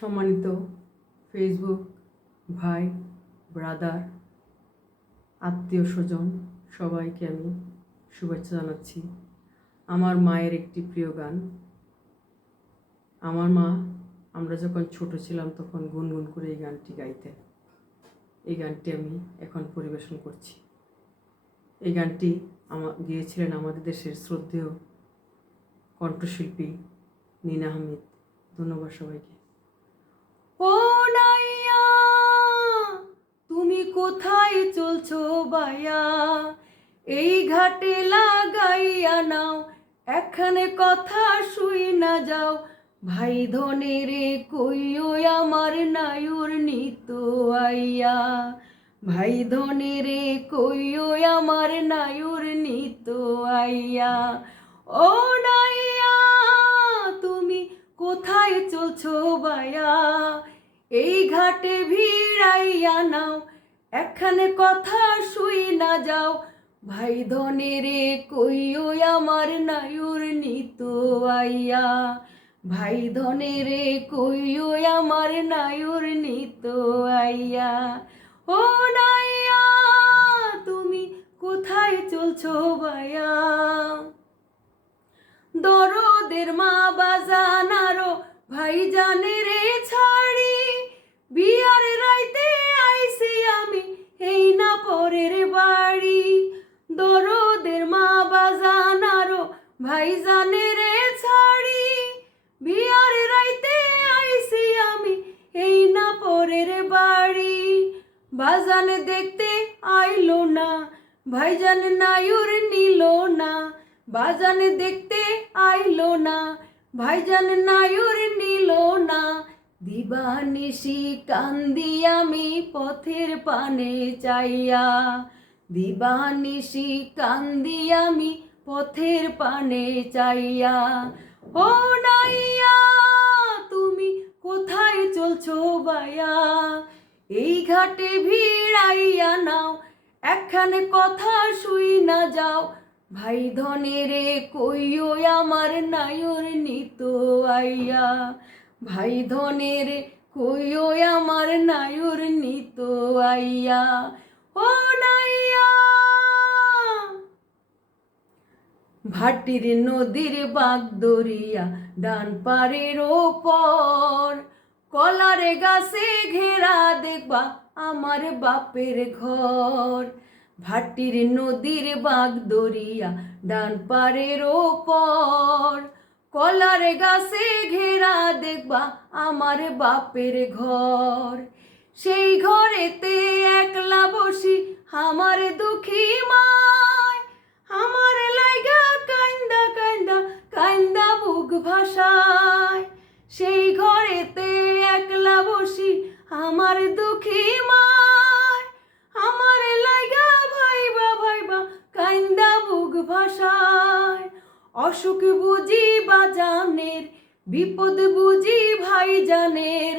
সম্মানিত ফেসবুক ভাই, ব্রাদার, আত্মীয় স্বজন সবাইকে আমি শুভেচ্ছা জানাচ্ছি। আমার মায়ের একটি প্রিয় গান। আমার মা আমরা যখন ছোট ছিলাম তখন গুনগুন করে এই গানটি গাইতেন। এই গানটি আমি এখন পরিবেশন করছি। এই গানটি গেয়েছিলেন আমাদের দেশের শ্রদ্ধেয় কণ্ঠশিল্পী নীনা হামিদ। ধন্যবাদ সবাইকে। ও নাইয়া তুমি কোথায় চলছো বাইয়া, এই ঘাটে লাগাইয়া নাও এখানে কথা শুই না যাও, ভাই ধনের কইও আমার নায়ুর নিত আইয়া, ভাই ধনের কইও আমার নায়ুর নিত আইয়া। ও নাইয়া তুমি কোথায় চলছো বাইয়া, এই ঘাটে ভিড়াইয়া নাও এখানে কথা শুই না যাও, ভাই ধনের কইও আমার নায়ুর নিত আইয়া, ভাই ধনের কইও আমার নায়ুর নিত আইয়া। ও নাইয়া তুমি কোথায় চলছো বাইয়া, দরদের মা বাজানারো ভাই জানের ছাড়ি, বিয়ার রাইতে আইছি আমি এই না পরের বাড়ি, দরদের মা বাজানারো ভাই জানের ছাড়ি, বিয়ার রাইতে আইছি আমি এই না পরের বাড়ি, বাজান দেখতে আইলো না ভাইজান নায়ুর নিল না, বাজান দেখতে আইলো না ভাইজান নায়ুর নিল না, দিবানিশি কান্দি আমি পথের পানে চাইয়া, দিবানিশি কান্দি আমি পথের পানে চাইয়া। ও নাইয়া তুমি কোথায় চলছো বাইয়া, এই ঘাটে ভিড়াইয়া নাও এখানে কথা শুই না যাও, ভাই ধনের কইও আমার নায়ুর নিত আইয়া, ভাই ধনের কইও আমার নায়ুর নিত আইয়া। ও নাইয়া ভাটির নদীর বাগ দরিয়া ডান পারের ওপর, কলারে গাছে ঘেরা দেখবা আমার বাপের ঘর, ভাটির নদীর বাগ দরিয়া ডান পারের ওপর, কলারে গাছে ঘেরা দেখবা আমার বাপের ঘর, সেই ঘরেতে একলা বসি আমার দুঃখী মায়, আমার লাইগা কান্দা কান্দা কান্দা বুক ভাষায়, সেই ঘরেতে একলা বসি আমার দুঃখী মায়, আমার লাইগা ভাইবা ভাইবা কান্দা বুক ভাষায়, অসুখ বুঝি বাজানের বিপদ বুঝি ভাইজানের,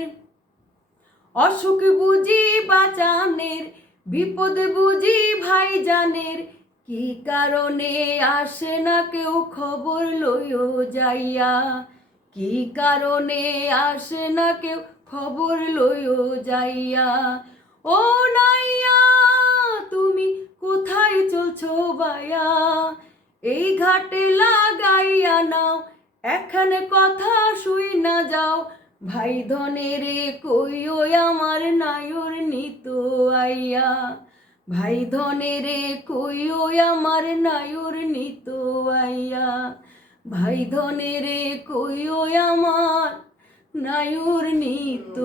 অসুখ বুঝি বাজানের বিপদ বুঝি ভাইজানের, কি কারণে আসে না কেউ খবর লইও যাইয়া, কি কারণে আসে না কেউ খবর লইও যাইয়া। ও নাইয়া তুমি কোথায় চলছো বাইয়া, এই ঘাটে লাগাইয়া নাও এখানে কথা শুই না যাও, ভাই ধনের কইও আমার নায়ুর নিত আইয়া, ভাই ধনের কইও আমার নায়ুর নিত আইয়া, ভাই ধনের কইও আমার নায়ুর নিত